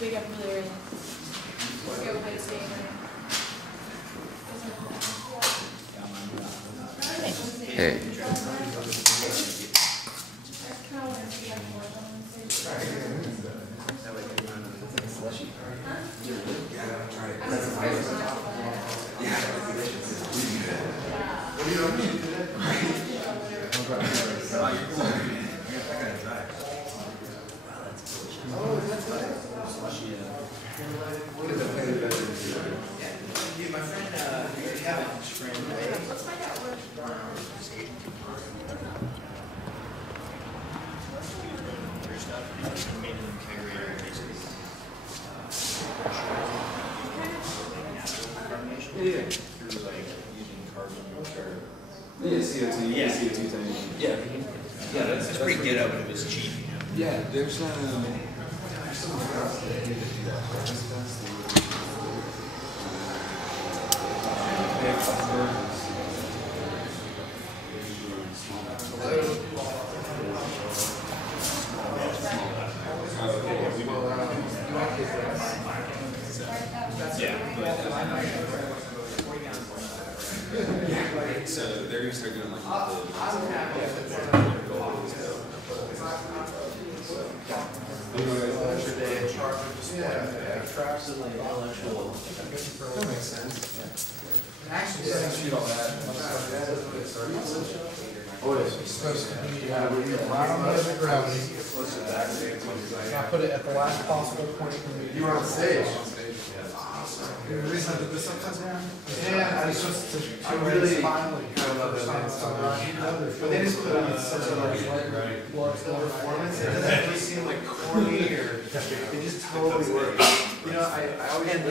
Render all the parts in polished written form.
wake up really early. Go ahead stay Hey. Yeah, CO2. Yeah, CO2 tank. Yeah, yeah, that's pretty ghetto, but it was cheap. You know? Yeah, there's some else that do that. So they're going to start doing like that makes sense. Actually, all that. Oh, it is. It's supposed to be right on the gravity. I put it at the last possible point. You were on stage. The reason I did this upside down? Yeah, I really finally kind of love that. But they just put on such a performance. It doesn't really seem like corny or it just totally works. You know, I always had the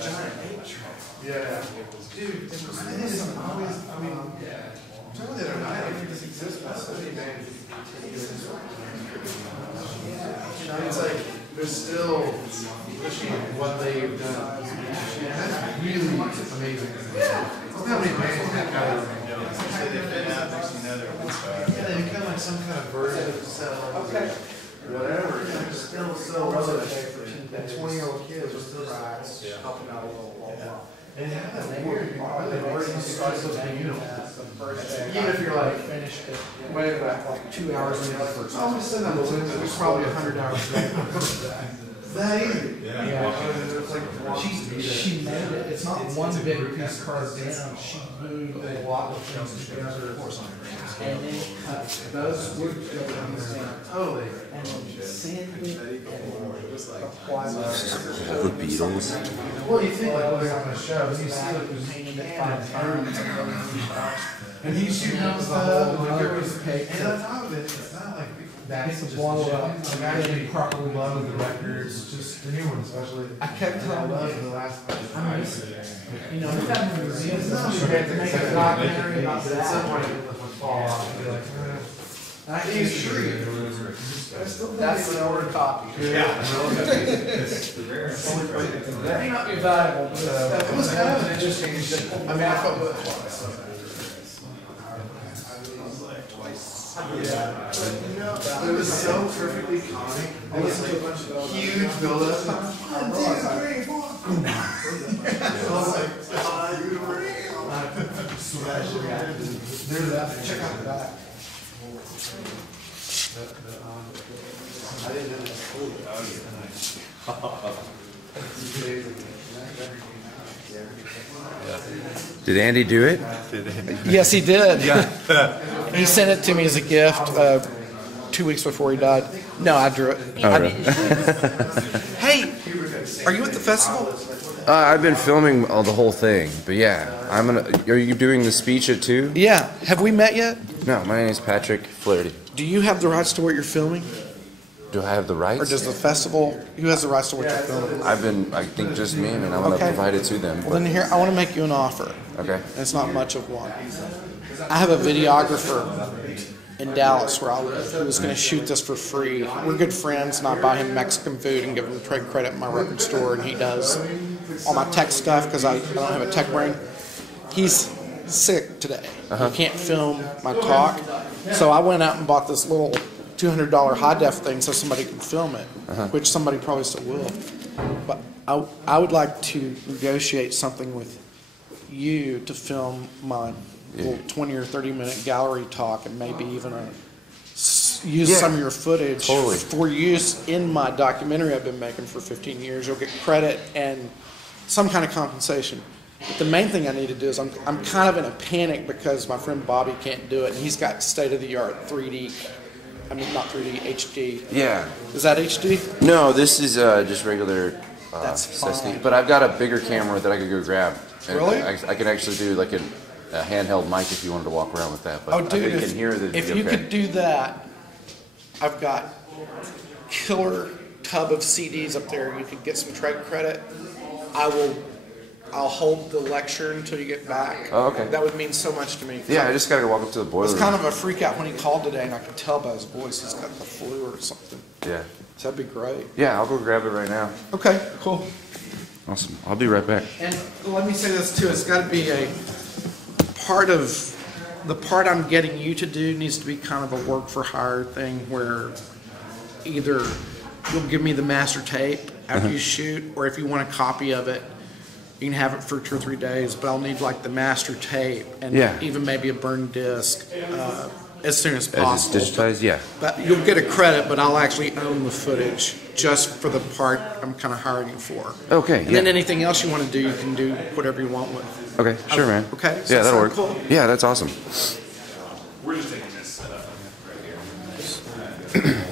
giant 8-track. Yeah. Dude, it is always, I mean, tell me the other night, I think this exists by so many bands. It's like, they're still pushing what they've done. That's really amazing. Look how many bands have got it. Yeah, they become like some kind of version of themselves. Whatever. They're still so relevant. 20-year-old kids are still helping out a little while. And they have that weird, they already started something even if you're like, finished it, way back like 2 hours into the first. Oh, we still have a little bit, it was probably 100 hours that easy. Yeah. She made it. It's not one big piece carved down. She glued a lot of things together. And then cut those wood things down. Totally. And then sanded it and applied The Beatles. Well, you think like they're on the show, you see like the painted it 5 times. And he's shooting out stuff, and like everybody's cake. And on top of it, it's not like that's just blow up. Like I actually properly love the records, just the new one especially. I kept telling the last I miss it. You know, we've had museums and stuff. You have to make a documentary about that. At some point it would fall off and be like, he's true. That's the ordered copy. Yeah. That may not be valuable. It was kind of an interesting. I mean, I felt with it twice. Yeah. It was so perfectly comic. It was like a huge build-up. 1, 2, 3, 4. I was like, there's that. Check out the back. I didn't know that. Did Andy do it? Yes, he did. He sent it to me as a gift 2 weeks before he died. No, I drew it. Oh, really? Hey, are you at the festival? I've been filming the whole thing, but yeah, I'm gonna. Are you doing the speech at 2? Yeah. Have we met yet? No, my name is Patrick Flaherty. Do you have the rights to what you're filming? Do I have the rights? Or does the festival? Who has the rights to what you're filming? I think just me, and I want to provide it to them. Well, then here, I want to make you an offer. Okay. It's not much of one. I have a videographer in Dallas where I live who is going to shoot this for free. We're good friends, and I buy him Mexican food and give him trade credit in my record store, and he does all my tech stuff because I don't have a tech brain. He's sick today. He can't film my talk, so I went out and bought this little $200 high def thing so somebody can film it, which somebody probably still will. But I would like to negotiate something with you to film my little 20 or 30-minute gallery talk, and maybe even use some of your footage for use in my documentary I've been making for 15 years. You'll get credit and some kind of compensation. But the main thing I need to do is I'm kind of in a panic because my friend Bobby can't do it, and he's got state-of-the-art 3D. I mean, not 3D, HD. Yeah. Is that HD? No, this is just regular. That's SD. fine. But I've got a bigger camera that I could go grab. And Really? I can actually do like a handheld mic if you wanted to walk around with that. But Oh, dude, I think you can hear the. if you could do that, I've got killer tub of CDs up there. You could get some trade credit. I'll hold the lecture until you get back. Oh, okay. That would mean so much to me. Yeah, I just gotta walk up to the boiler It was room. kind of a freak out when he called today, and I could tell by his voice he's got the flu or something. Yeah. So that'd be great. Yeah, I'll go grab it right now. Okay, cool. Awesome. I'll be right back. And let me say this too, it's got to be a part of, the part I'm getting you to do needs to be kind of a work for hire thing where either you'll give me the master tape after you shoot, or if you want a copy of it, you can have it for 2 or 3 days, but I'll need like the master tape and even maybe a burned disc as soon as possible. As it's digitized, yeah. But you'll get a credit, but I'll actually own the footage just for the part I'm kind of hiring you for. Okay, And then anything else you want to do, you can do whatever you want with. Okay, sure, man. Okay, so Yeah, that'll work. cool. Yeah, that's awesome. We're just taking this right here.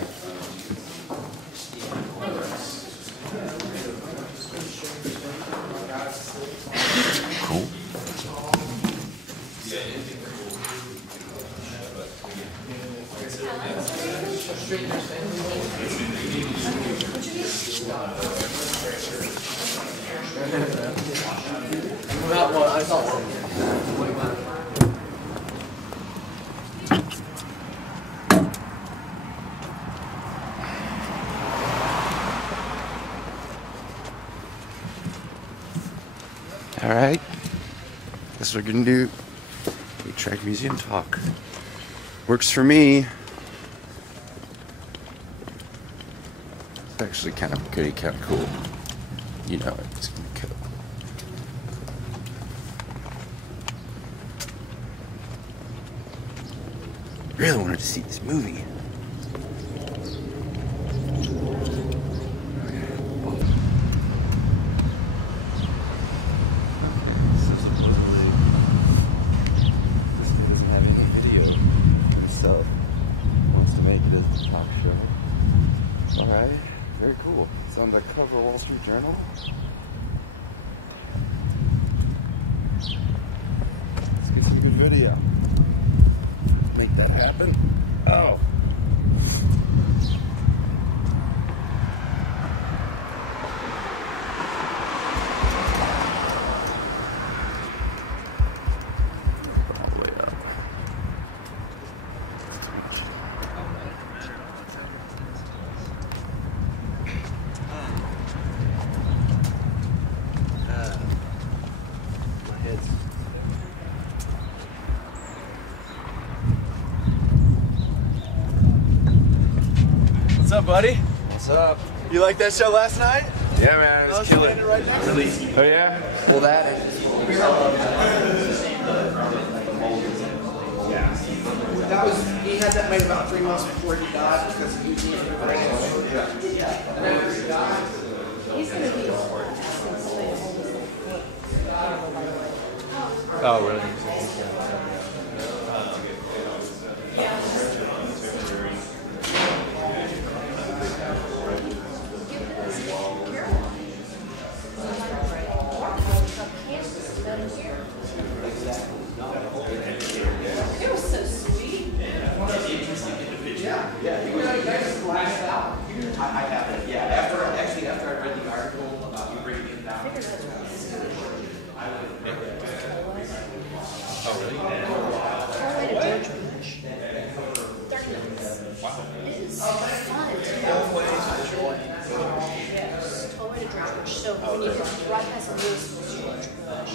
Cool. Not one, I saw one. All right. That's what we're gonna do. Track Museum talk. Works for me. It's actually kind of cool. You know, it's gonna be cool. Really wanted to see this movie. Alright, very cool. It's on the cover of Wall Street Journal. Let's get some good video. Make that happen. Oh. All the way up. What's up, buddy? What's up? You like that show last night? Yeah, man, it's killing. Standing right next to you. Oh yeah? Well, that. That was, he had that made about 3 months before he died because he used it for He's gonna be. Oh, really? It was so sweet. I have it, yeah. After I read the article about you bringing it down. Tollway to George Bush. 30 minutes. Wow. It is fun. Yes, Tollway to George Bush. So when you get right past the news, George Bush.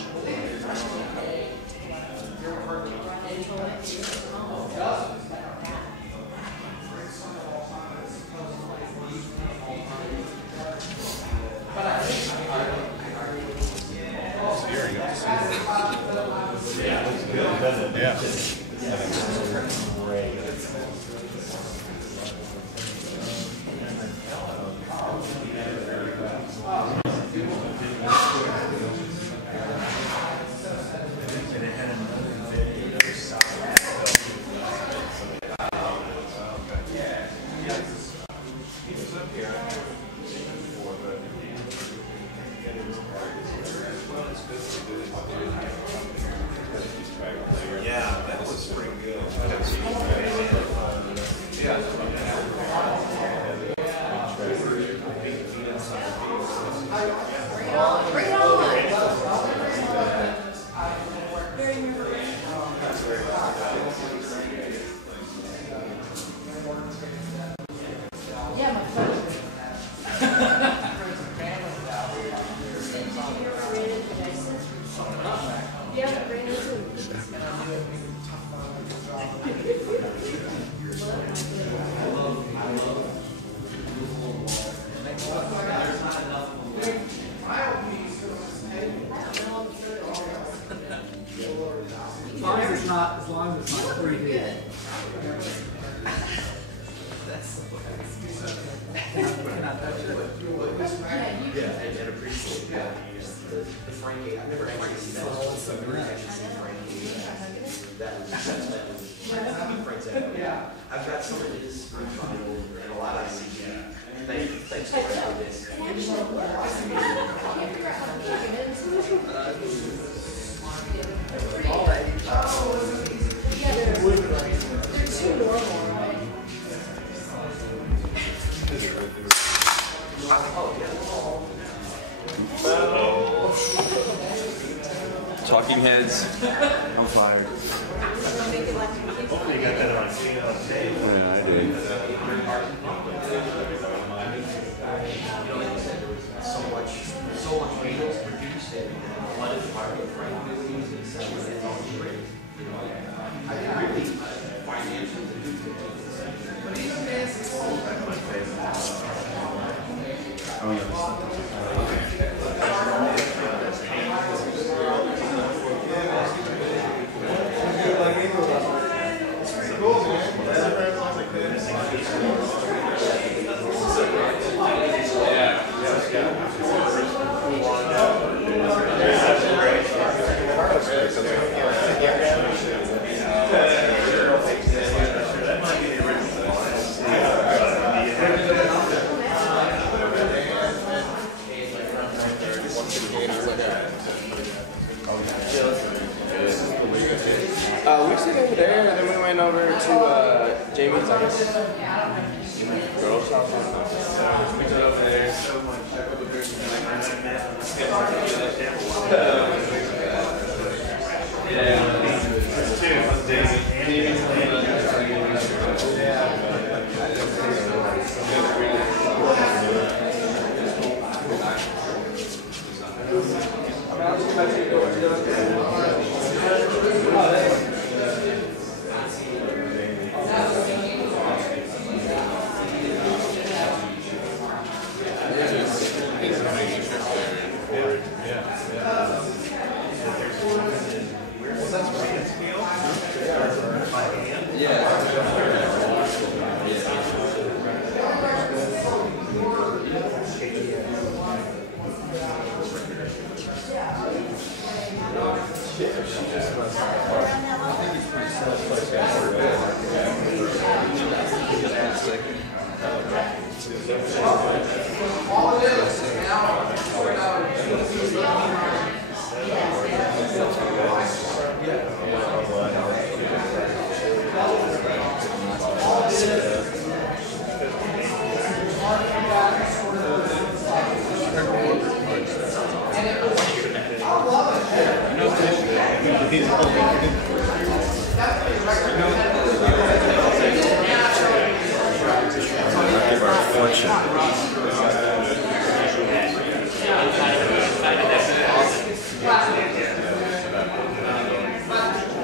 As long as it's not 3D. And appreciate the Frankie. I've never actually seen that. I've never actually seen Frankie. That was Frank's out. Yeah. I've got some of his on vinyl and a lot of CG. Thanks for this. I can't figure out how to plug it in. Yeah, they're too normal, right? Talking Heads. I'm fired. Hopefully you got that on tape. Yeah, I did. So much weight was produced and one is part of the Frank movies and so it's all great. You know, I really financially we stayed over there, and then we went over to Jamie's, I guess. Girl shop. We went over there. So much.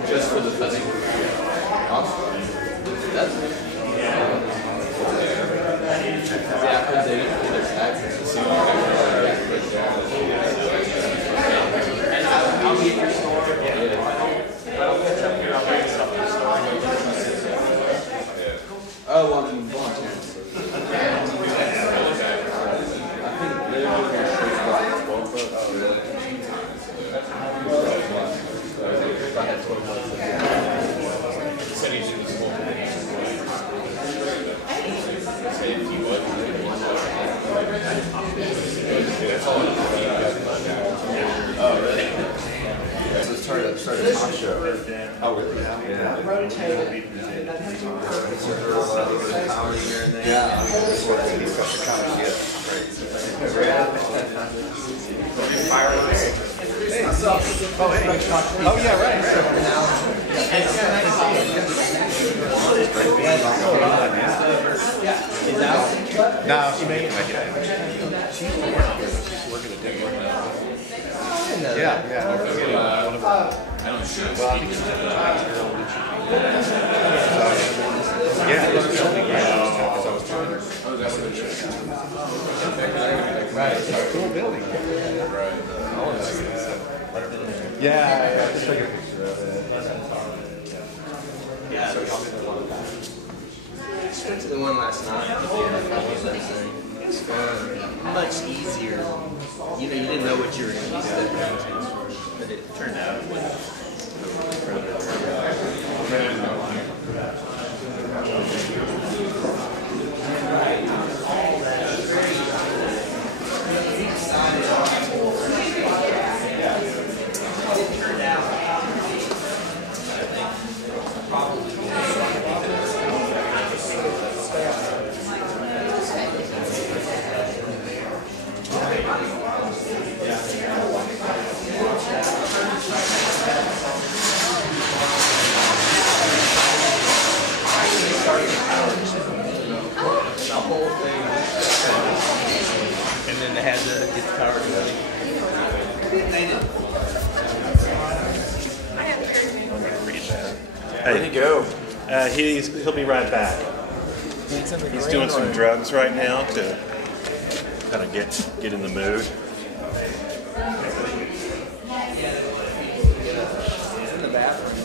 Just for the festival. Awesome. That's it. Yeah, because they didn't do this access to see what they're doing. And I'll be at your store. Yeah. started a talk show. Oh, really? Yeah. Yeah. Special comedy gift. Fireworks. Oh, hey. Oh, yeah, right. No, she made it. She's working at Denver now. Yeah. Cool building. Yeah. Just taking a picture of it. I just went to the one last night. It's fun. Much easier. You didn't know what you were going to be stepping into, but it turned out it wasn't. And then they had to get the power ready. Where'd he go? He'll be right back. He's doing some drugs right now to kind of get in the mood. He's in the bathroom.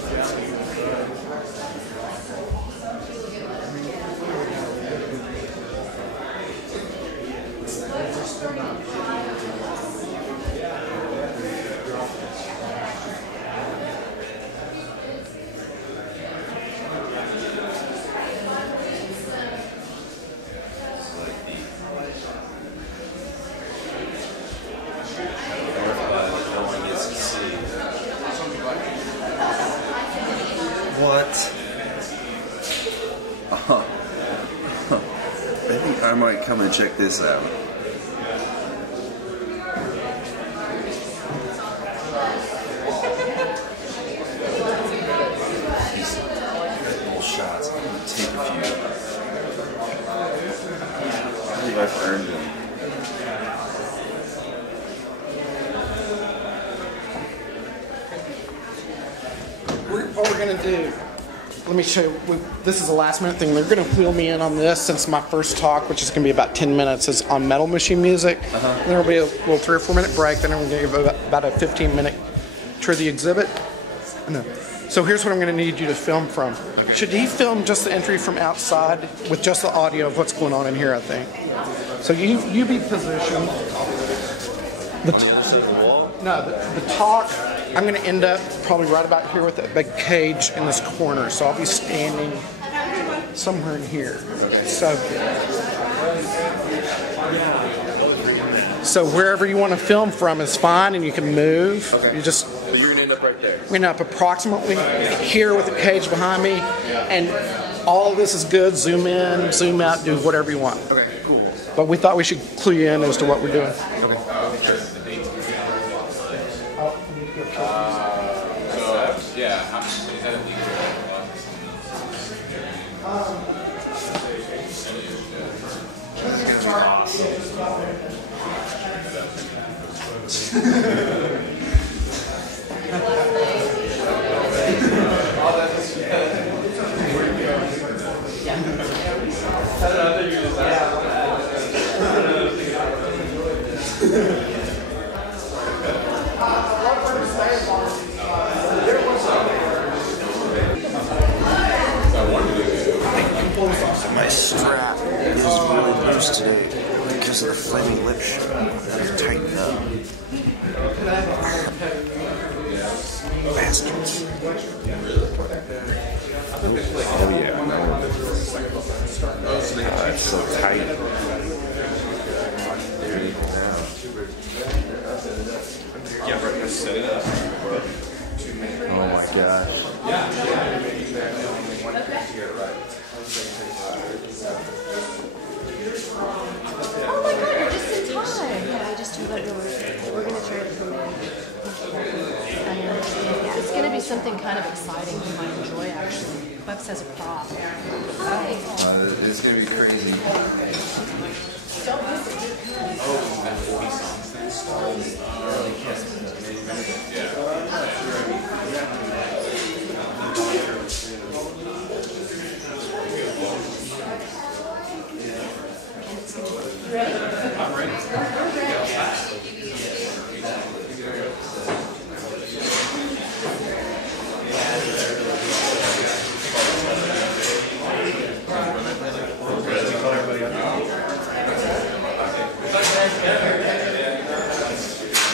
I think I might come and check this out. These little shots. I'm going to take a few. I believe I've earned them. What we're going to do, let me show you, this is a last minute thing. They're going to wheel me in on this since my first talk, which is going to be about 10 minutes, is on metal machine music. Then there will be a little 3 or 4 minute break. Then I'm going to give about a 15-minute tour of the exhibit. No. So here's what I'm going to need you to film from. Should he film just the entry from outside with just the audio of what's going on in here, I think. So you be positioned. The talk, I'm going to end up probably right about here with that big cage in this corner. So I'll be standing somewhere in here. So wherever you want to film from is fine, and you can move. Okay. You just. So you're going to end up right there. We're going to end up approximately here with the cage behind me, and all of this is good. Zoom in, zoom out, do whatever you want. Okay, cool. But we thought we should clue you in as to what we're doing. My strap is really loose today because of the flaming lip show. I gotta tighten up. Bastards. Oh yeah. It's so tight. Yeah, right. Set it up. 2 minutes. Oh my gosh. Oh my god, you're just in time. Yeah, I just told that we're going to try to come in. And yeah, it's going to be something kind of exciting you might enjoy, actually. Bucks has a prop. Hi. It's going to be crazy.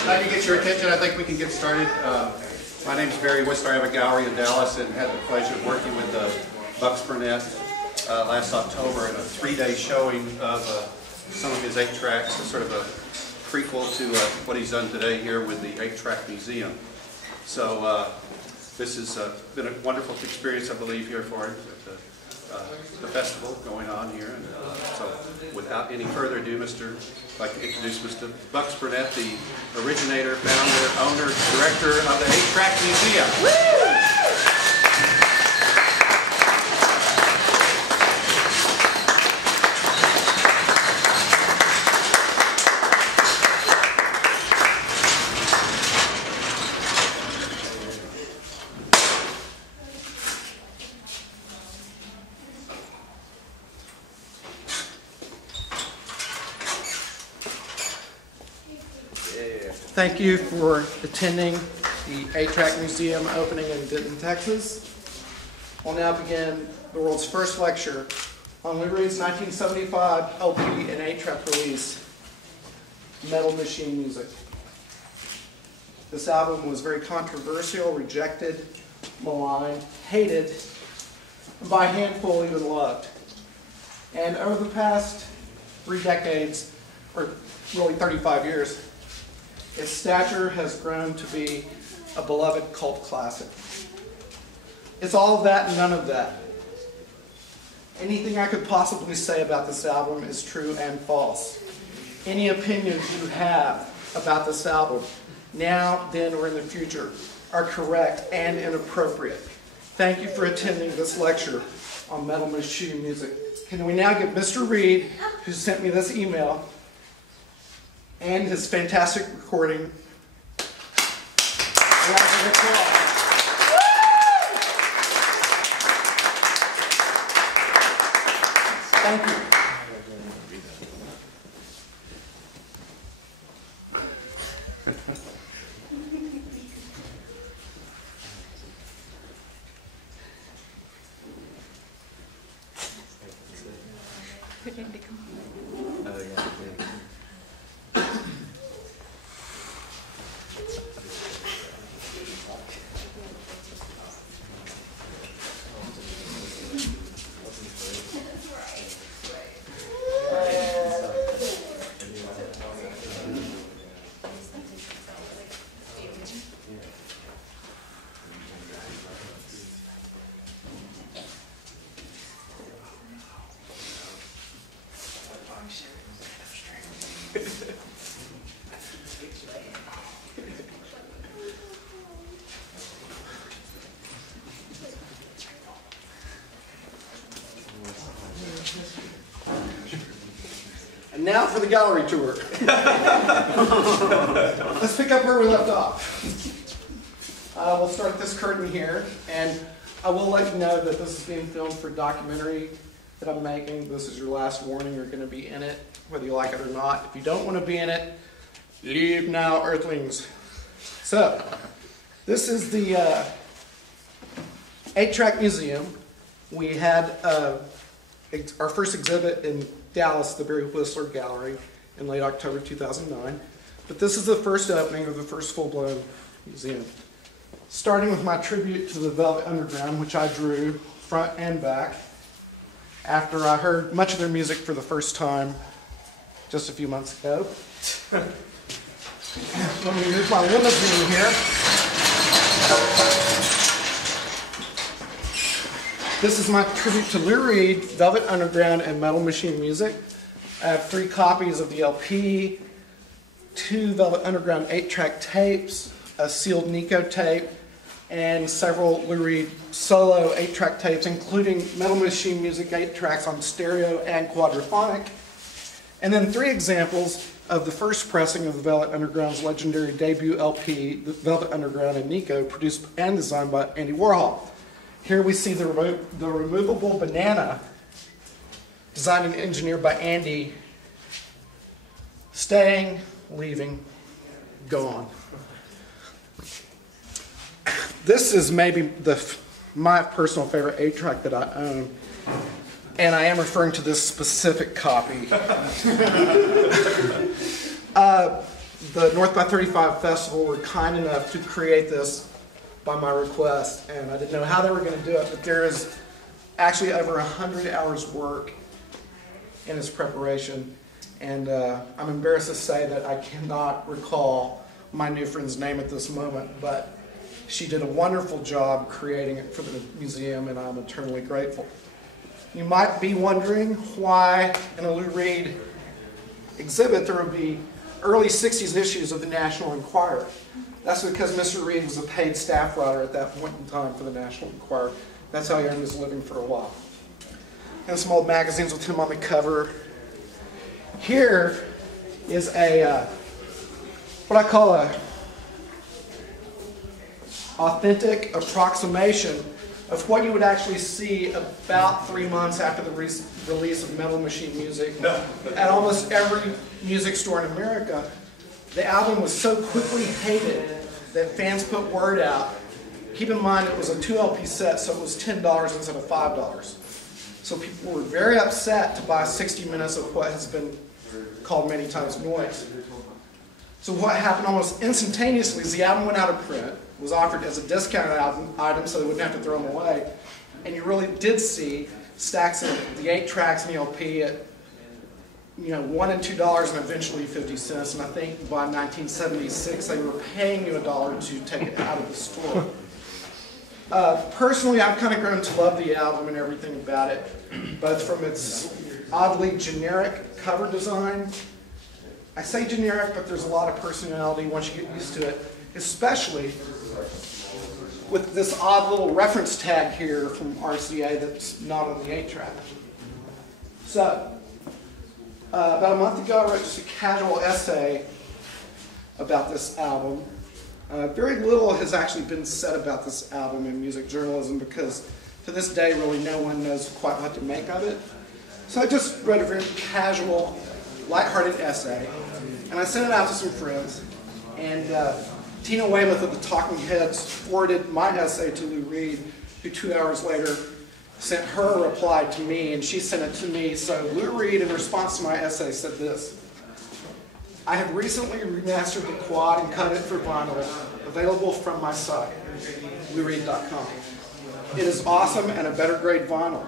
If I can get your attention, I think we can get started. My name is Barry Wister. I have a gallery in Dallas and had the pleasure of working with Bucks Burnett last October in a 3-day showing of some of his 8 tracks, sort of a prequel to what he's done today here with the 8-track museum. So this has been a wonderful experience, I believe, here for him at the festival going on here. And so without any further ado, I'd like to introduce Mr. Bucks Burnett, the originator, founder, owner, director of the 8-track museum. Woo! Thank you for attending the 8-Track Museum opening in Denton, Texas. We'll now begin the world's first lecture on Lou Reed's 1975 LP and 8-track release, Metal Machine Music. This album was very controversial, rejected, maligned, hated, and by a handful even loved. And over the past 3 decades, or really 35 years, its stature has grown to be a beloved cult classic. It's all of that and none of that. Anything I could possibly say about this album is true and false. Any opinions you have about this album, now, then, or in the future, are correct and inappropriate. Thank you for attending this lecture on Metal Machine Music. Can we now give Mr. Reed, who sent me this email, and his fantastic recording, a round of applause. Thank you. And now for the gallery tour. Let's pick up where we left off. We'll start this curtain here, and I will let you know that this is being filmed for a documentary that I'm making. This is your last warning. You're going to be in it, whether you like it or not. If you don't want to be in it, leave now, Earthlings. So, this is the 8-Track Museum. We had our first exhibit in Dallas, the Barry Whistler Gallery, in late October 2009. But this is the first opening of the first full-blown museum. Starting with my tribute to the Velvet Underground, which I drew front and back after I heard much of their music for the first time just a few months ago. Let me use my limousine here. This is my tribute to Lou Reed, Velvet Underground, and Metal Machine Music. I have 3 copies of the LP, 2 Velvet Underground 8-track tapes, a sealed Nico tape, and several Lou Reed solo 8-track tapes, including Metal Machine Music 8 tracks on stereo and quadraphonic. And then 3 examples of the first pressing of the Velvet Underground's legendary debut LP, the Velvet Underground and Nico, produced and designed by Andy Warhol. Here we see the removable banana, designed and engineered by Andy, staying, leaving, gone. This is maybe my personal favorite 8-track that I own, and I am referring to this specific copy. The North by 35 Festival were kind enough to create this by my request, and I didn't know how they were going to do it, but there is actually over 100 hours work in its preparation, and I'm embarrassed to say that I cannot recall my new friend's name at this moment, but she did a wonderful job creating it for the museum, and I'm eternally grateful. You might be wondering why in a Lou Reed exhibit there would be early 60s issues of the National Enquirer. That's because Mr. Reed was a paid staff writer at that point in time for the National Enquirer. That's how he earned his living for a while. And some old magazines with him on the cover. Here is a, what I call a authentic approximation of what you would actually see about 3 months after the release of Metal Machine Music at almost every music store in America. The album was so quickly hated that fans put word out. Keep in mind it was a 2 LP set, so it was $10 instead of $5. So people were very upset to buy 60 minutes of what has been called many times noise. So what happened almost instantaneously is the album went out of print, was offered as a discounted item so they wouldn't have to throw them away, and you really did see stacks of the 8 tracks in the LP at $1 and $2 and eventually 50 cents, and I think by 1976 they were paying you $1 to take it out of the store. Personally, I've kind of grown to love the album and everything about it, both from its oddly generic cover design. I say generic, but there's a lot of personality once you get used to it, especially with this odd little reference tag here from RCA that's not on the 8-track. So, about a month ago I wrote just a casual essay about this album. Very little has actually been said about this album in music journalism because to this day really no one knows quite what to make of it. So I just wrote a very casual, lighthearted essay, and I sent it out to some friends, and Tina Weymouth of the Talking Heads forwarded my essay to Lou Reed, who 2 hours later sent her a reply to me, and she sent it to me. So Lou Reed, in response to my essay, said this: I have recently remastered the quad and cut it for vinyl, available from my site, loureed.com. It is awesome and a better grade vinyl.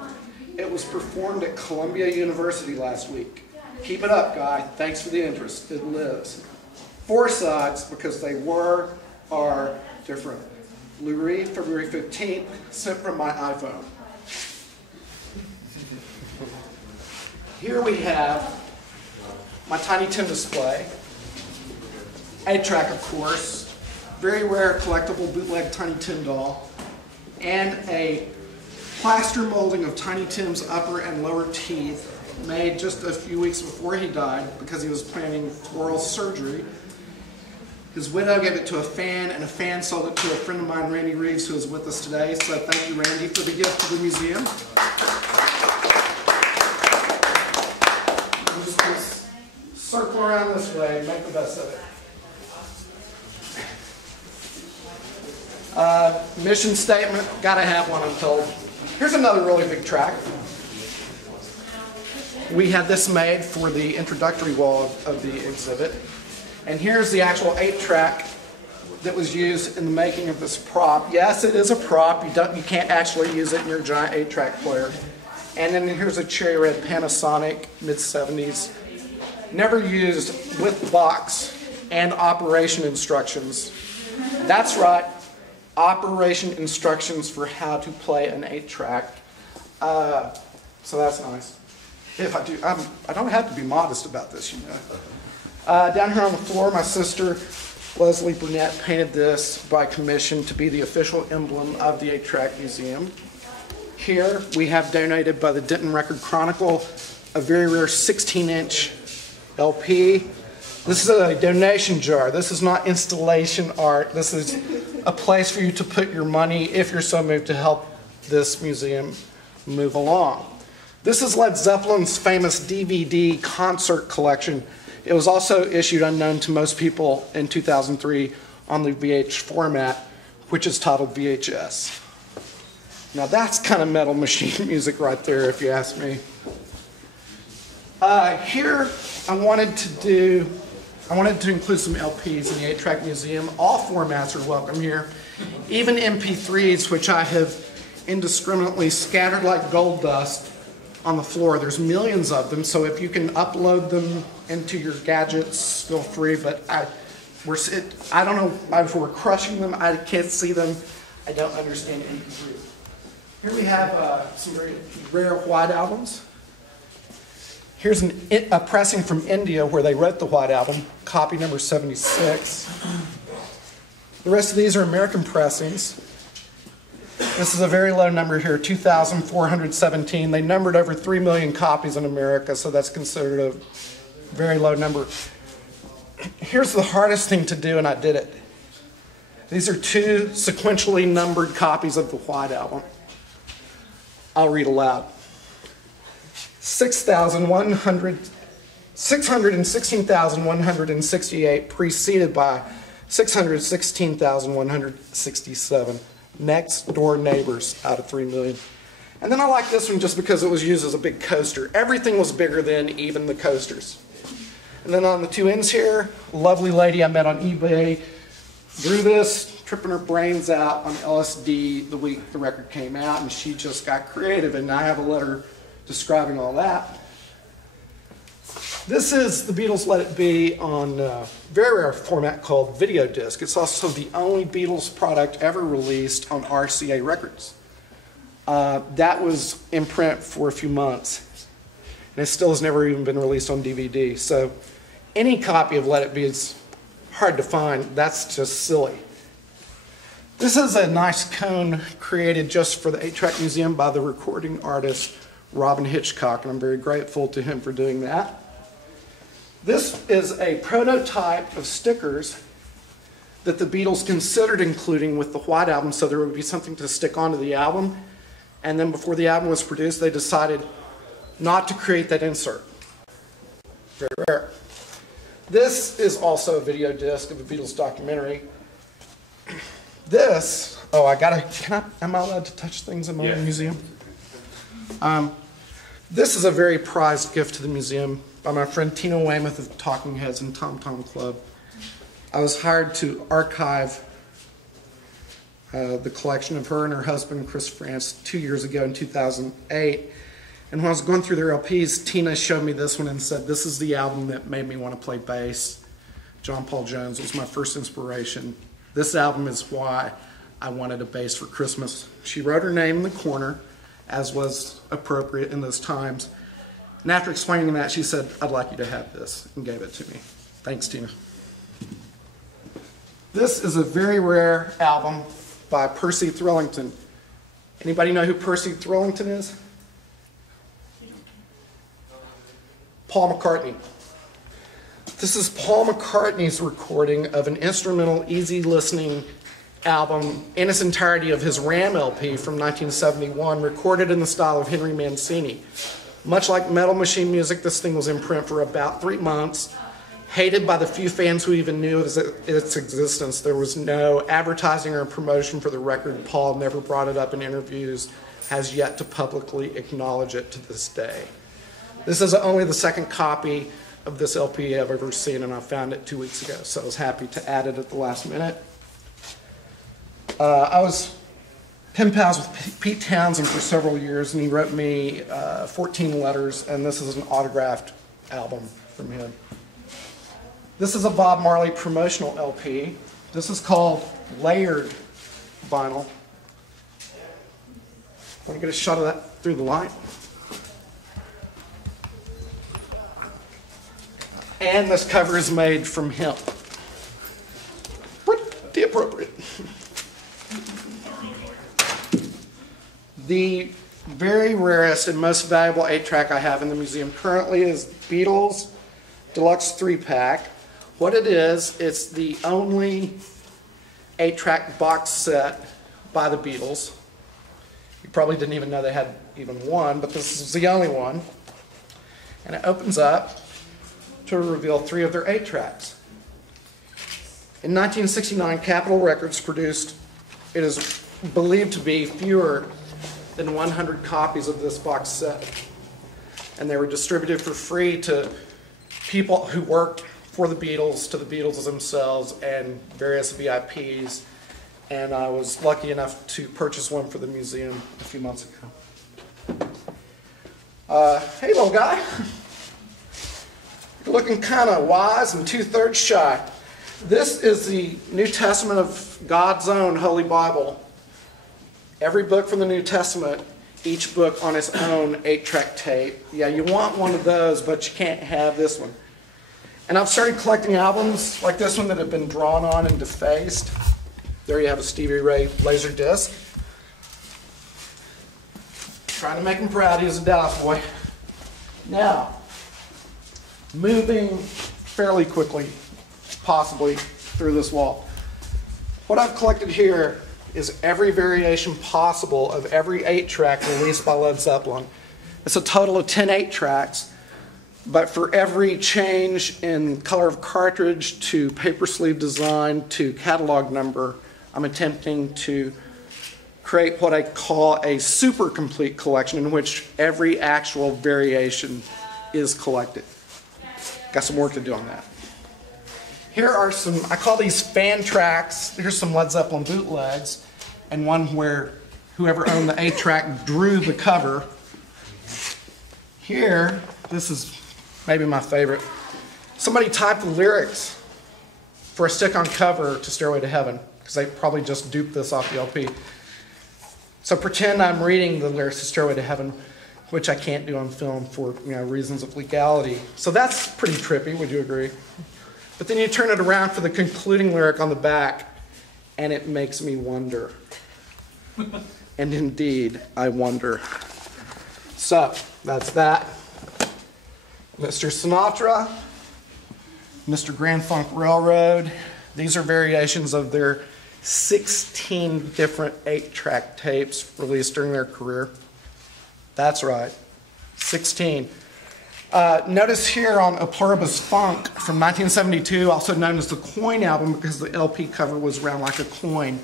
It was performed at Columbia University last week. Keep it up, guy. Thanks for the interest. It lives. 4 sides because they are different. Lou Reed, February 15th, sent from my iPhone. Here we have my Tiny Tim display, 8-track of course, very rare collectible bootleg Tiny Tim doll, and a plaster molding of Tiny Tim's upper and lower teeth made just a few weeks before he died because he was planning oral surgery. His widow gave it to a fan, and a fan sold it to a friend of mine, Randy Reeves, who is with us today. So thank you, Randy, for the gift to the museum. We'll just circle around this way and make the best of it. Mission statement, gotta have one, I'm told. Here's another really big track. We had this made for the introductory wall of the exhibit. And here's the actual 8-track that was used in the making of this prop. Yes, it is a prop. You can't actually use it in your giant 8-track player. And then here's a cherry red Panasonic, mid-70s. Never used with box and operation instructions. That's right, operation instructions for how to play an 8-track. So that's nice. If I do, I don't have to be modest about this, you know. Down here on the floor, my sister Leslie Burnett painted this by commission to be the official emblem of the 8-Track Museum. Here we have donated by the Denton Record Chronicle a very rare 16-inch LP. This is a donation jar. This is not installation art. This is a place for you to put your money if you're so moved to help this museum move along. This is Led Zeppelin's famous DVD concert collection. It was also issued unknown to most people in 2003 on the VH format, which is titled VHS. Now that's kind of metal machine music right there, if you ask me. Here, I wanted to include some LPs in the 8-Track Museum. All formats are welcome here, even MP3s, which I have indiscriminately scattered like gold dust on the floor. There's millions of them, so if you can upload them into your gadgets, feel free. But I don't know if we're crushing them. I can't see them. I don't understand MP3. Here we have some very rare white albums. Here's a pressing from India where they wrote the White Album, copy number 76. The rest of these are American pressings. This is a very low number here, 2,417. They numbered over 3 million copies in America, so that's considered a very low number. Here's the hardest thing to do, and I did it. These are 2 sequentially numbered copies of the White Album. I'll read aloud. 616,168 preceded by 616,167. Next door neighbors out of 3 million. And then I like this one just because it was used as a big coaster. Everything was bigger than even the coasters. And then on the 2 ends here, a lovely lady I met on eBay drew this, tripping her brains out on LSD the week the record came out, and she just got creative, and I have a letter describing all that. This is the Beatles' Let It Be on a very rare format called video disc. It's also the only Beatles product ever released on RCA Records. That was in print for a few months, and it still has never even been released on DVD. So any copy of Let It Be is hard to find. That's just silly. This is a nice cone created just for the 8-Track Museum by the recording artist Robin Hitchcock, and I'm very grateful to him for doing that. This is a prototype of stickers that the Beatles considered including with the White Album so there would be something to stick onto the album, and then before the album was produced they decided not to create that insert. Very rare. This is also a video disc of a Beatles documentary. This, am I allowed to touch things in my own museum? This is a very prized gift to the museum by my friend Tina Weymouth of Talking Heads and Tom Tom Club. I was hired to archive the collection of her and her husband Chris France 2 years ago in 2008. And when I was going through their LPs, Tina showed me this one and said, "This is the album that made me want to play bass. John Paul Jones was my first inspiration. This album is why I wanted a bass for Christmas." She wrote her name in the corner, as was appropriate in those times. And after explaining that, she said, "I'd like you to have this," and gave it to me. Thanks, Tina. This is a very rare album by Percy Thrillington. Anybody know who Percy Thrillington is? Paul McCartney. This is Paul McCartney's recording of an instrumental, easy listening album in its entirety of his Ram LP from 1971, recorded in the style of Henry Mancini. Much like Metal Machine music, this thing was in print for about 3 months, hated by the few fans who even knew its existence. There was no advertising or promotion for the record. Paul never brought it up in interviews, has yet to publicly acknowledge it to this day. This is only the second copy of this LP I've ever seen, and I found it 2 weeks ago, so I was happy to add it at the last minute. I was pen pals with Pete Townsend for several years, and he wrote me 14 letters, and this is an autographed album from him. This is a Bob Marley promotional LP. This is called Layered Vinyl. Want to get a shot of that? through the light. And this cover is made from hemp. Pretty appropriate. The very rarest and most valuable 8-track I have in the museum currently is Beatles Deluxe 3-pack. What it is, it's the only 8-track box set by the Beatles. You probably didn't even know they had even one, but this is the only one. And it opens up to reveal 3 of their 8-tracks. In 1969, Capitol Records produced, it is believed to be fewer than 100 copies of this box set. And they were distributed for free to people who worked for the Beatles, to the Beatles themselves, and various VIPs. And I was lucky enough to purchase one for the museum a few months ago. Hey, little guy. You're looking kind of wise and 2/3 shy. This is the New Testament of God's own Holy Bible. Every book from the New Testament, each book on its own 8-track tape. Yeah, you want one of those, but you can't have this one. And I've started collecting albums like this one that have been drawn on and defaced. There you have a Stevie Ray laser disc. Trying to make him proud. He was a Dallas boy. Now, moving fairly quickly, possibly through this wall. What I've collected here is every variation possible of every 8-track released by Led Zeppelin. It's a total of 10 8-tracks, but for every change in color of cartridge to paper sleeve design to catalog number, I'm attempting to create what I call a super complete collection in which every actual variation is collected. Got some work to do on that. Here are some, I call these fan tracks. Here's some Led Zeppelin bootlegs, and one where whoever owned the 8-track drew the cover. Here, this is maybe my favorite. Somebody typed the lyrics for a stick-on cover to Stairway to Heaven, because they probably just duped this off the LP. So pretend I'm reading the lyrics to Stairway to Heaven, which I can't do on film for reasons of legality. So that's pretty trippy, would you agree? But then you turn it around for the concluding lyric on the back, and it makes me wonder. And indeed, I wonder. So, that's that. Mr. Sinatra, Mr. Grand Funk Railroad. These are variations of their 16 different 8-track tapes released during their career. That's right, 16. Notice here on A Pluribus Funk from 1972, also known as the coin album because the LP cover was round like a coin.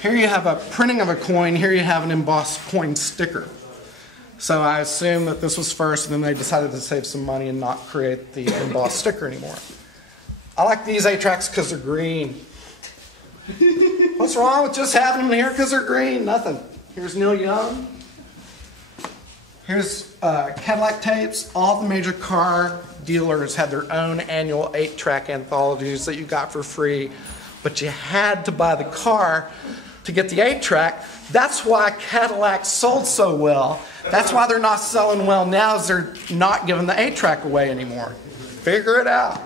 Here you have a printing of a coin, here you have an embossed coin sticker. So I assume that this was first and then they decided to save some money and not create the embossed sticker anymore. I like these 8-tracks because they're green. What's wrong with just having them here because they're green? Nothing. Here's Neil Young. Here's Cadillac tapes. All the major car dealers had their own annual 8-track anthologies that you got for free, but you had to buy the car to get the 8-track. That's why Cadillac sold so well. That's why they're not selling well now, is they're not giving the 8-track away anymore. Figure it out.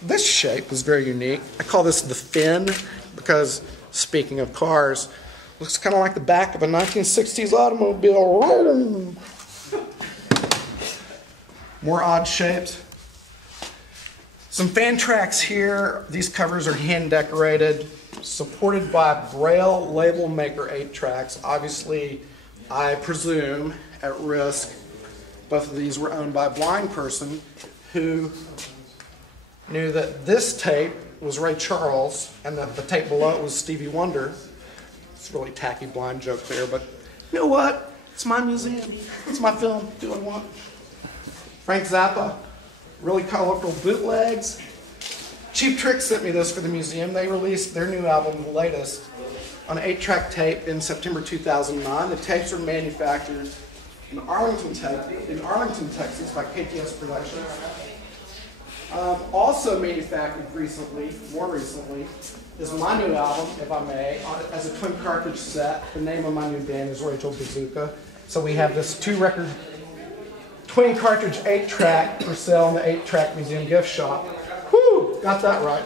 This shape is very unique. I call this the fin because, speaking of cars, looks kind of like the back of a 1960s automobile. More odd shapes. Some fan tracks here. These covers are hand decorated, supported by Braille label maker 8-tracks. Obviously, I presume, at risk, both of these were owned by a blind person who knew that this tape was Ray Charles and that the tape below it was Stevie Wonder. It's a really tacky blind joke there, but you know what? It's my museum. It's my film. Do what I want. Frank Zappa, really colorful bootlegs. Cheap Trick sent me this for the museum. They released their new album, the latest, on 8-track tape in September 2009. The tapes were manufactured in Arlington, Texas by KTS Productions. Also manufactured recently, more recently, is my new album, if I may, as a twin cartridge set. The name of my new band is Rachel Bazooka. So we have this 2-record twin cartridge 8-track for sale in the 8-track museum gift shop. Woo! Got that right.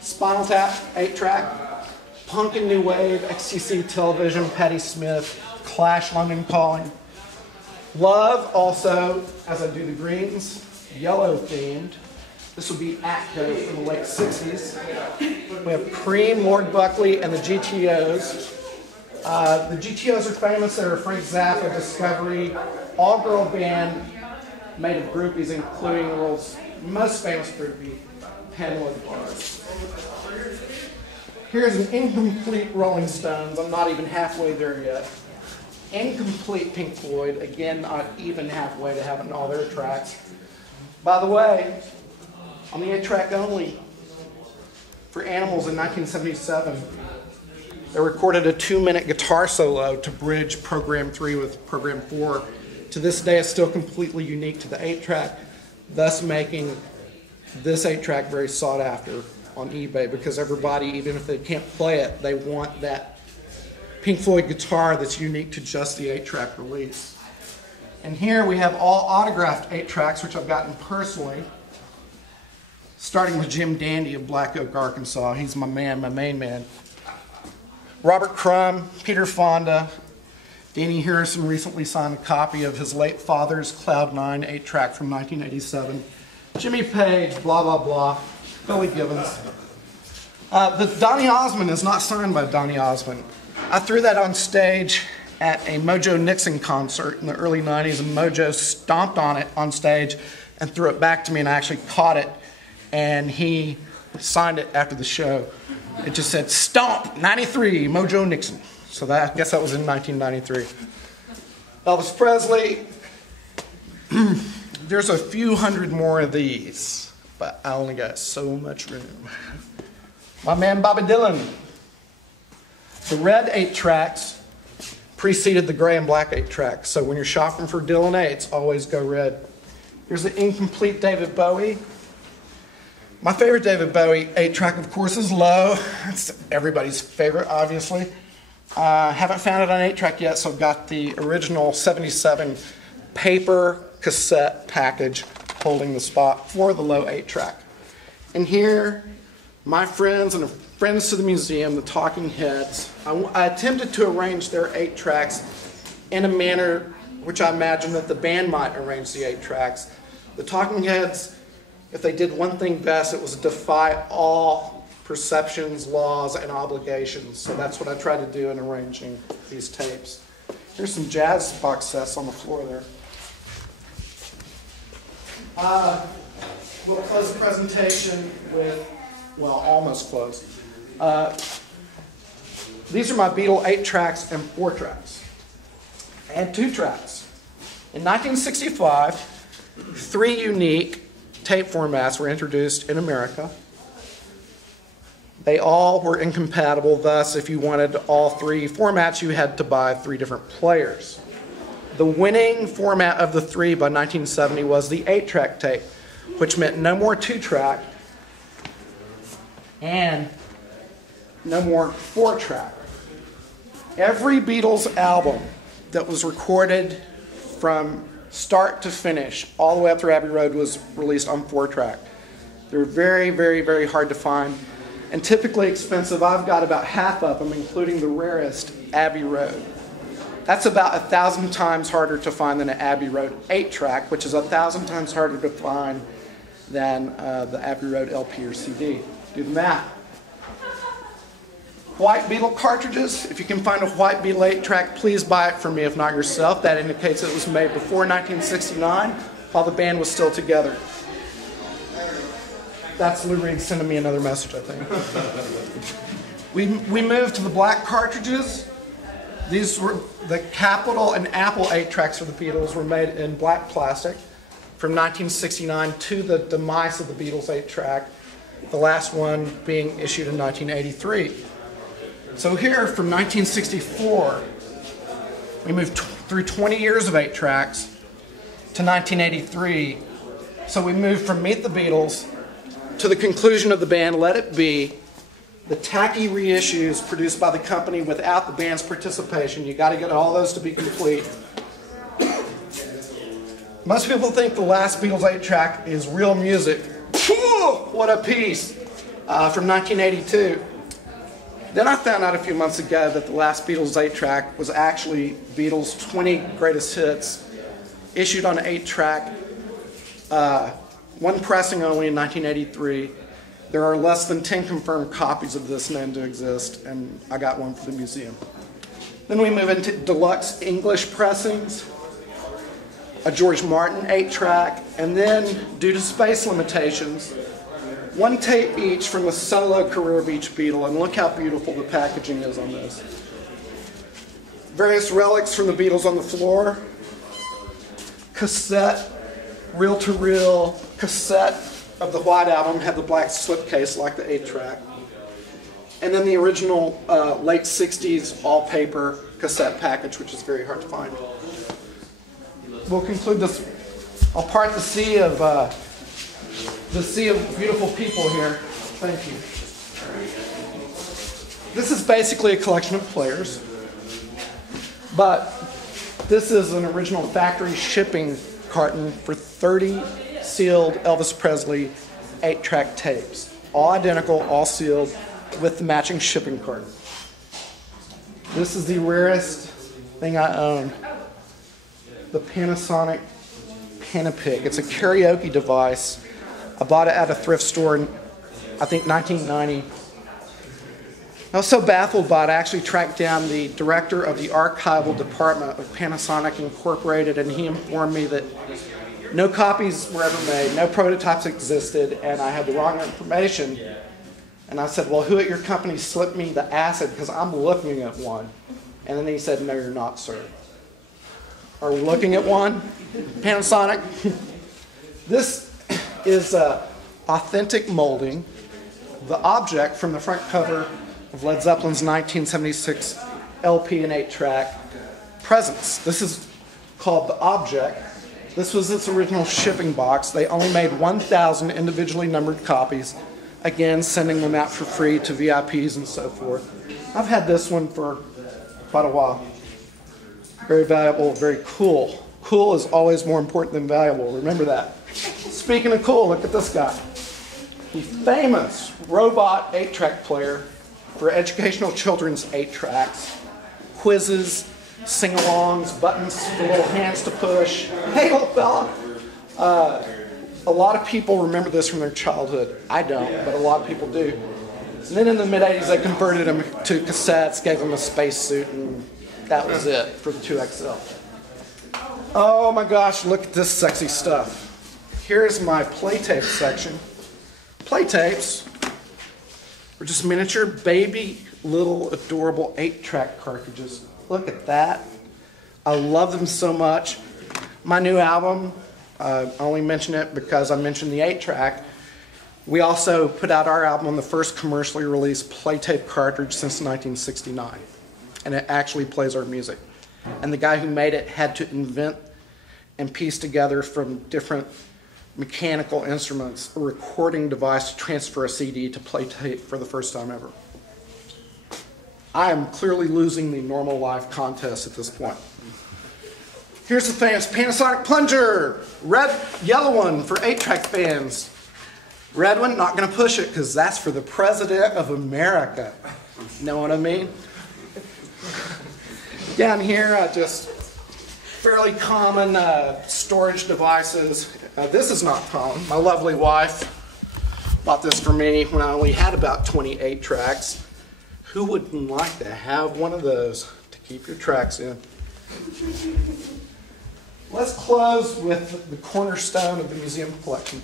Spinal Tap 8-track, Punk and New Wave, XTC Television, Patti Smith, Clash, London Calling. Love also, as I do the greens, yellow themed. This would be Atco from the late 60s. We have Cream, Lord Buckley, and the GTOs. The GTOs are famous. They're a Frank Zappa, Discovery, all-girl band made of groupies, including the world's most famous groupie, Pamela Bars. Here's an incomplete Rolling Stones. I'm not even halfway there yet. Incomplete Pink Floyd. Again, not even halfway to having all their tracks. By the way, on the 8-track only, for Animals in 1977, they recorded a 2-minute guitar solo to bridge Program 3 with Program 4. To this day, it's still completely unique to the 8-track, thus making this 8-track very sought after on eBay, because everybody, even if they can't play it, they want that Pink Floyd guitar that's unique to just the 8-track release. And here we have all autographed 8-tracks, which I've gotten personally, starting with Jim Dandy of Black Oak, Arkansas. He's my man, my main man. Robert Crumb, Peter Fonda, Danny Harrison recently signed a copy of his late father's Cloud 9 8-track from 1987. Jimmy Page, blah, blah, blah. Billy Gibbons. The Donny Osmond is not signed by Donny Osmond. I threw that on stage at a Mojo Nixon concert in the early 90s, and Mojo stomped on it on stage and threw it back to me, and I actually caught it, and he signed it after the show. It just said, "Stomp, 93, Mojo Nixon." So that, I guess that was in 1993. Elvis Presley. There's a few hundred more of these, but I only got so much room. My man Bobby Dylan. The red 8-tracks preceded the gray and black 8-tracks. So when you're shopping for Dylan 8s, always go red. Here's the incomplete David Bowie. My favorite David Bowie 8-track, of course, is Low. It's everybody's favorite, obviously. Haven't found it on 8-track yet, so I've got the original 77 paper cassette package holding the spot for the Low 8-track. And here, my friends and friends to the museum, the Talking Heads, I attempted to arrange their 8-tracks in a manner which I imagine that the band might arrange the 8-tracks. The Talking Heads, if they did one thing best, it was defy all perceptions, laws, and obligations. So that's what I try to do in arranging these tapes. Here's some jazz box sets on the floor there. We'll close the presentation with, well, almost close. These are my Beatle 8-tracks and 4-tracks, and 2-tracks. In 1965, 3 unique tape formats were introduced in America. They all were incompatible, thus if you wanted all 3 formats, you had to buy 3 different players. The winning format of the 3 by 1970 was the 8-track tape, which meant no more 2-track and no more 4-track. Every Beatles album that was recorded from start to finish, all the way up through Abbey Road, was released on 4-track. They're very, very, very hard to find and typically expensive. I've got about half of them, including the rarest, Abbey Road. That's about 1,000 times harder to find than an Abbey Road 8-track, which is 1,000 times harder to find than the Abbey Road LP or CD. Do the math. White Beatle cartridges. If you can find a white Beatle 8-track, please buy it for me, if not yourself. That indicates it was made before 1969, while the band was still together. That's Lou Reed sending me another message, I think. We moved to the black cartridges. These were the Capitol and Apple 8-tracks for the Beatles were made in black plastic from 1969 to the demise of the Beatles 8-track, the last one being issued in 1983. So here, from 1964, we moved through 20 years of 8-tracks to 1983, So we moved from Meet the Beatles to the conclusion of the band, Let It Be, the tacky reissues produced by the company without the band's participation. You got to get all those to be complete. Most people think the last Beatles 8-track is real music. Whew, what a piece! From 1982. Then I found out a few months ago that the last Beatles 8-track was actually Beatles' 20 greatest hits, issued on an 8-track, one pressing only in 1983. There are less than 10 confirmed copies of this known to exist, and I got one for the museum. Then we move into deluxe English pressings, a George Martin 8-track, and then, due to space limitations, one tape each from the solo career of each Beatle, and look how beautiful the packaging is on this. Various relics from the Beatles on the floor, cassette, reel-to-reel cassette of the White Album, had the black slipcase like the 8-track, and then the original late 60s all-paper cassette package, which is very hard to find. We'll conclude this. I'll part the sea of beautiful people here. Thank you. This is basically a collection of players, but this is an original factory shipping carton for 30 sealed Elvis Presley 8-track tapes. All identical, all sealed, with the matching shipping carton. This is the rarest thing I own. The Panasonic Panapic. It's a karaoke device. I bought it at a thrift store in, I think, 1990. I was so baffled by it, I actually tracked down the director of the archival department of Panasonic Incorporated, and he informed me that no copies were ever made, no prototypes existed, and I had the wrong information. And I said, well, who at your company slipped me the acid, because I'm looking at one. And then he said, no, you're not, sir. Are we looking at one? Panasonic? This is authentic molding, the object from the front cover of Led Zeppelin's 1976 LP and 8-track Presents. This is called the object. This was its original shipping box. They only made 1,000 individually numbered copies, again sending them out for free to VIPs and so forth. I've had this one for quite a while. Very valuable, very cool. Cool is always more important than valuable. Remember that. Speaking of cool, look at this guy. The famous robot 8-track player for educational children's 8-tracks. Quizzes, sing-alongs, buttons for little hands to push. Hey, little fella. A lot of people remember this from their childhood. I don't, but a lot of people do. And then in the mid-'80s, they converted them to cassettes, gave them a spacesuit, and that was it for the 2XL. Oh my gosh, look at this sexy stuff. Here's my play tape section. Play tapes are just miniature baby little adorable 8-track cartridges. Look at that. I love them so much. My new album, I only mention it because I mentioned the 8-track. We also put out our album on the first commercially released play tape cartridge since 1969. And it actually plays our music. And the guy who made it had to invent and piece together from different mechanical instruments a recording device to transfer a CD to play tape for the first time ever. I am clearly losing the normal life contest at this point. Here's the famous Panasonic plunger. Red, yellow one for 8-track fans. Red one, not going to push it because that's for the President of America. Know what I mean? Down here, just fairly common storage devices. This is not common. My lovely wife bought this for me when I only had about 28 tracks. Who wouldn't like to have one of those to keep your tracks in? Let's close with the cornerstone of the museum collection.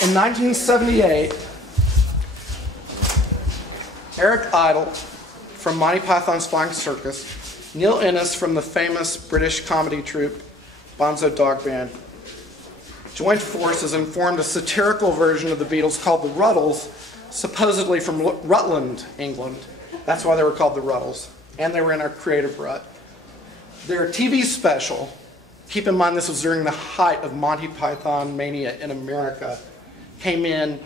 In 1978, Eric Idle from Monty Python's Flying Circus, Neil Innes from the famous British comedy troupe Bonzo Dog Band, joined forces and formed a satirical version of the Beatles called the Ruddles, supposedly from Rutland, England. That's why they were called the Ruddles. And they were in a creative rut. Their TV special, keep in mind this was during the height of Monty Python mania in America, came in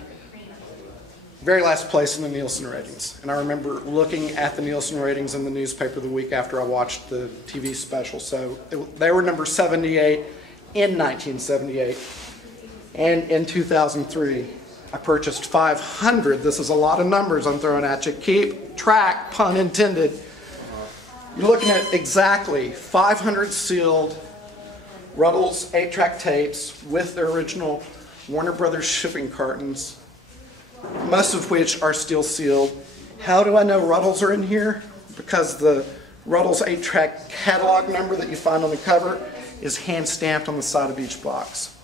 very last place in the Nielsen ratings. And I remember looking at the Nielsen ratings in the newspaper the week after I watched the TV special. So they were number 78 in 1978. And in 2003, I purchased 500. This is a lot of numbers I'm throwing at you. Keep track, pun intended. You're looking at exactly 500 sealed Ruddles 8-track tapes with their original Warner Brothers shipping cartons, most of which are still sealed. How do I know Ruddles are in here? Because the Ruddles 8-track catalog number that you find on the cover is hand stamped on the side of each box.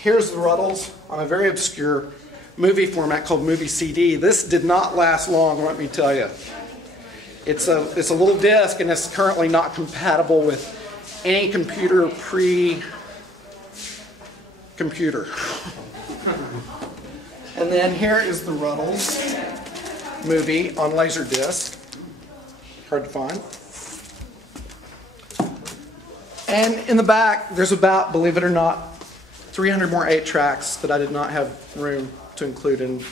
Here's the Ruddles on a very obscure movie format called movie CD. This did not last long, let me tell you. It's a little disc, and it's currently not compatible with any computer pre-computer. And then here is the Ruddles movie on Laserdisc. Hard to find. And in the back, there's about, believe it or not, 300 more 8-tracks that I did not have room to include in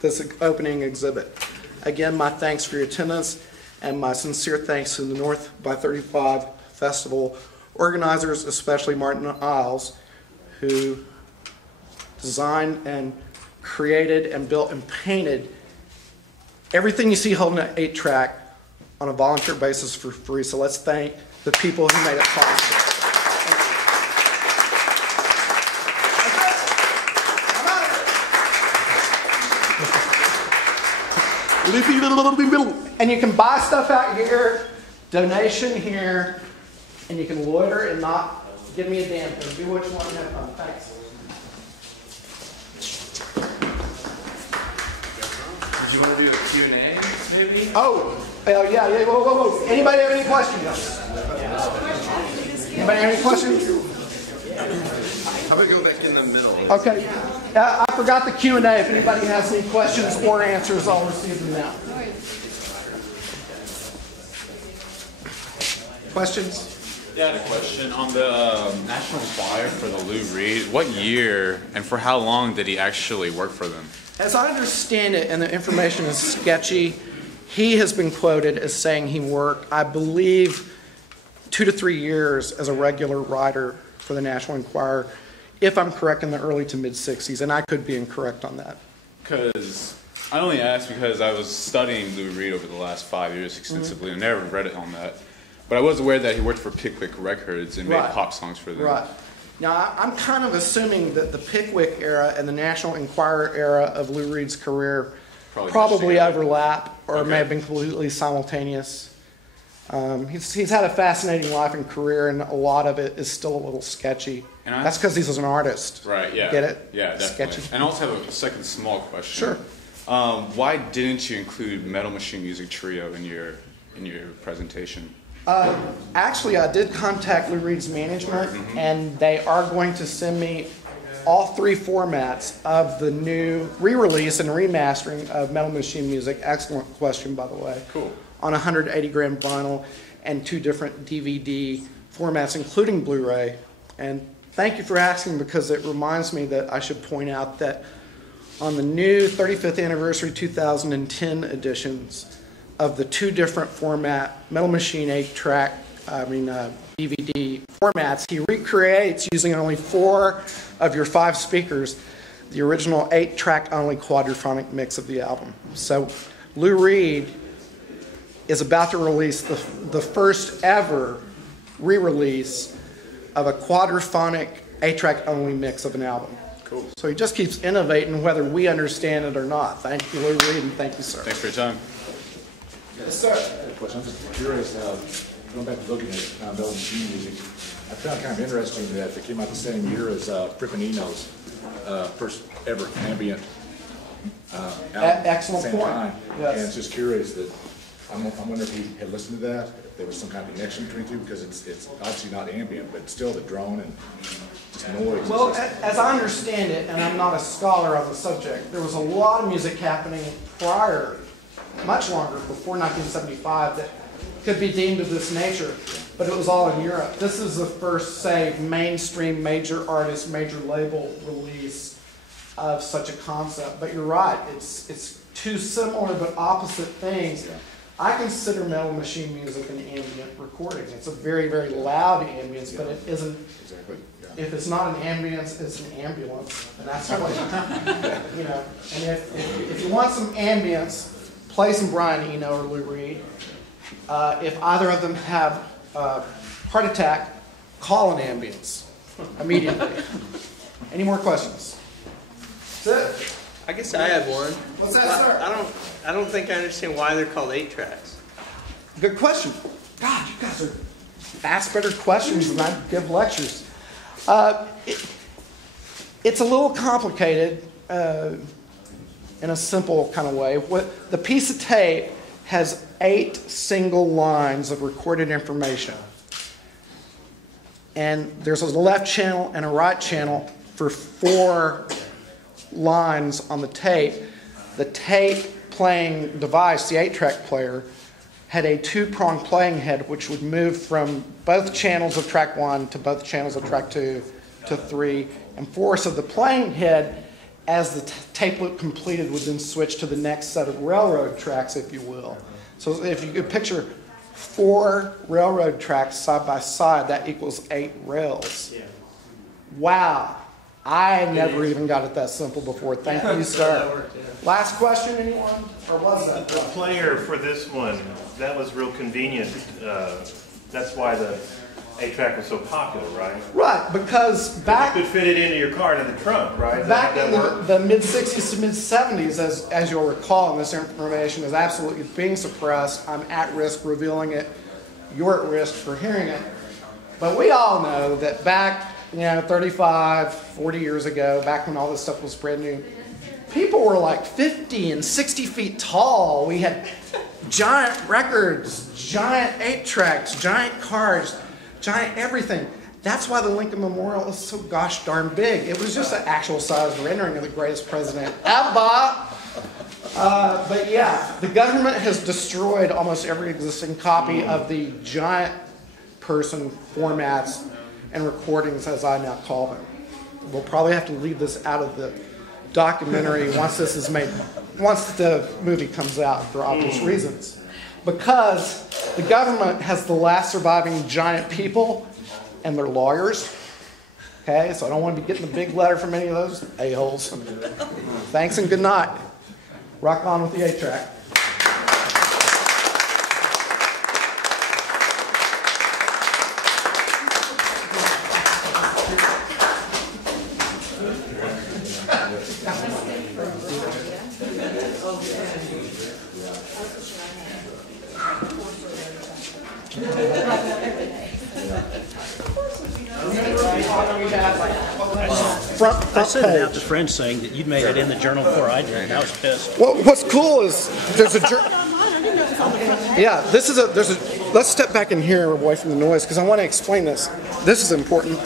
this opening exhibit. Again, my thanks for your attendance and my sincere thanks to the North by 35 Festival organizers, especially Martin Isles, who designed and created and built and painted everything you see holding an 8-track on a volunteer basis for free. So let's thank the people who made it possible. And you can buy stuff out here, donation here, and you can loiter and not give me a damn thing. Do what you want and have fun. Thanks. Did you want to do a Q&A maybe? Oh, yeah. Whoa. Anybody have any questions? Anybody have any questions? How about go back in the middle? Okay. I forgot the Q&A. If anybody has any questions or answers, I'll receive them now. Questions? Yeah, I had a question on the National Enquirer for the Lou Reed. What year and for how long did he actually work for them? As I understand it, and the information is sketchy, he has been quoted as saying he worked, I believe, 2 to 3 years as a regular writer for the National Enquirer, if I'm correct, in the early to mid-60s, and I could be incorrect on that. Because I only asked because I was studying Lou Reed over the last 5 years extensively and never read it on that. But I was aware that he worked for Pickwick Records and made pop songs for them. Right. Now, I'm kind of assuming that the Pickwick era and the National Enquirer era of Lou Reed's career probably overlap or may have been completely simultaneous. He's had a fascinating life and career, and a lot of it is still a little sketchy. And that's because he's an artist. Right, yeah. Get it? Yeah, definitely. Sketchy. And I also have a second small question. Sure. Why didn't you include Metal Machine Music Trio in your presentation? Actually, I did contact Lou Reed's management, and they are going to send me all 3 formats of the new re-release and remastering of Metal Machine Music. Excellent question, by the way. Cool. On 180-gram vinyl and 2 different DVD formats, including Blu-ray. And thank you for asking, because it reminds me that I should point out that on the new 35th anniversary 2010 editions of the 2 different format Metal Machine 8-track, DVD formats, he recreates, using only 4 of your 5 speakers, the original 8-track only quadraphonic mix of the album. So Lou Reed is about to release the first ever re-release of a quadraphonic 8-track only mix of an album. Cool. So he just keeps innovating, whether we understand it or not. Thank you, Lou Reed, and thank you, sir. Thanks for your time. Yes, sir. I'm just curious, going back to looking at Metal Machine Music, I found it kind of interesting that they came out the same year as Frippin' Eno's first ever ambient album. Excellent at the same point. time. Yes. And it's just curious that I'm wondering if he had listened to that, if there was some kind of connection between the two, because it's obviously not ambient, but still the drone and just noise. Well, as I understand it, and I'm not a scholar on the subject, there was a lot of music happening prior, much longer, before 1975, that could be deemed of this nature, but it was all in Europe. This is the first, say, mainstream major artist, major label release of such a concept. But you're right, it's two similar but opposite things. Yeah. I consider Metal Machine music an ambient recording. It's a very, very loud ambience, but it isn't. Exactly. Yeah. If it's not an ambience, it's an ambulance, and that's what you know. And if you want some ambience, play some Brian Eno or Lou Reed. If either of them have heart attack, call an ambulance immediately. Any more questions? That's it. I guess I have one. What's that, sir? I don't think I understand why they're called 8 tracks. Good question. God, you guys are ask better questions than I give lectures. It's a little complicated in a simple kind of way. The piece of tape has 8 single lines of recorded information. And there's a left channel and a right channel for 4 lines on the tape. The tape playing device, the 8-track player, had a 2-prong playing head which would move from both channels of track 1 to both channels of track 2 to 3 and 4. So the playing head, as the tape loop completed, would then switch to the next set of railroad tracks, if you will. So if you could picture 4 railroad tracks side by side, that equals 8 rails. Wow. I never even got it that simple before. Thank you, sir. Last question, anyone? Or was that? The player for this one, that was real convenient. That's why the 8-track was so popular, right? Right, because back... You could fit it into your car in the trunk, right? Back in the mid-60s to mid-70s, as you'll recall, and this information is absolutely being suppressed. I'm at risk revealing it. You're at risk for hearing it. But we all know that back... 35, 40 years ago, back when all this stuff was brand new, people were like 50 and 60 feet tall. We had giant records, giant 8-tracks, giant cars, giant everything. That's why the Lincoln Memorial is so gosh darn big. It was just an actual size rendering of the greatest president ever. But yeah, the government has destroyed almost every existing copy of the giant person formats and recordings, as I now call them. We'll probably have to leave this out of the documentary once this is made, once the movie comes out for obvious reasons. Because the government has the last surviving giant people and their lawyers. Okay, so I don't want to be getting a big letter from any of those a-holes. Thanks and good night. Rock on with the 8-track. I sent it out to friends saying that you'd made it in the journal before I did. I was pissed. Well, what's cool is there's a yeah. Let's step back in here away from the noise because I want to explain this. This is important.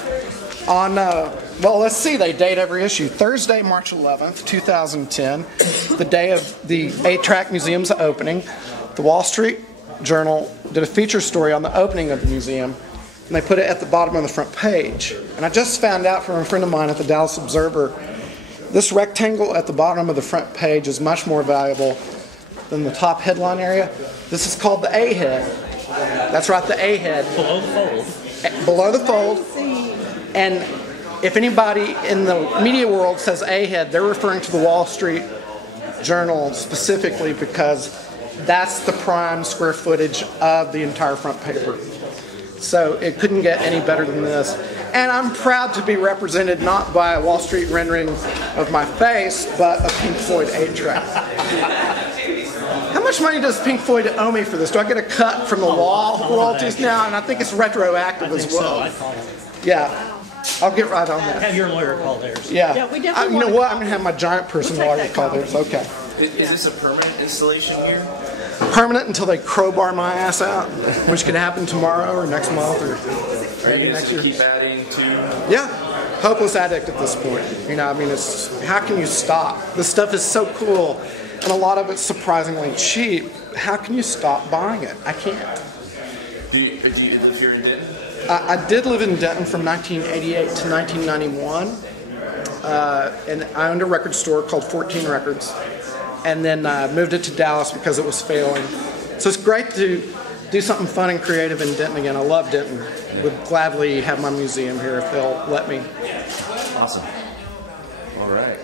On well, let's see. They date every issue. Thursday, March 11th, 2010, the day of the 8-track museum's opening. The Wall Street Journal did a feature story on the opening of the museum. And they put it at the bottom of the front page. And I just found out from a friend of mine at the Dallas Observer, this rectangle at the bottom of the front page is much more valuable than the top headline area. This is called the A-head. That's right, the A-head. Below the fold. Below the fold. And if anybody in the media world says A-head, they're referring to the Wall Street Journal specifically because that's the prime square footage of the entire front paper. So it couldn't get any better than this. And I'm proud to be represented not by a Wall Street rendering of my face, but a Pink Floyd 8-track. How much money does Pink Floyd owe me for this? Do I get a cut from the wall royalties now? And I think it's retroactive as well. Yeah, I'll get right on that. Have your lawyer call theirs. Yeah. Yeah, we definitely you know what? I'm going to have my giant person lawyer call theirs. Okay. Is this a permanent installation here? Permanent until they crowbar my ass out, which could happen tomorrow or next month or maybe next year. Keep adding to? Yeah, hopeless addict at this point. I mean, it's how can you stop? This stuff is so cool, and a lot of it's surprisingly cheap. How can you stop buying it? I can't. Do you live here in Denton? I did live in Denton from 1988 to 1991, and I owned a record store called 14 Records, and then moved it to Dallas because it was failing. So it's great to do something fun and creative in Denton again. I love Denton. Would gladly have my museum here if they'll let me. Awesome. All right.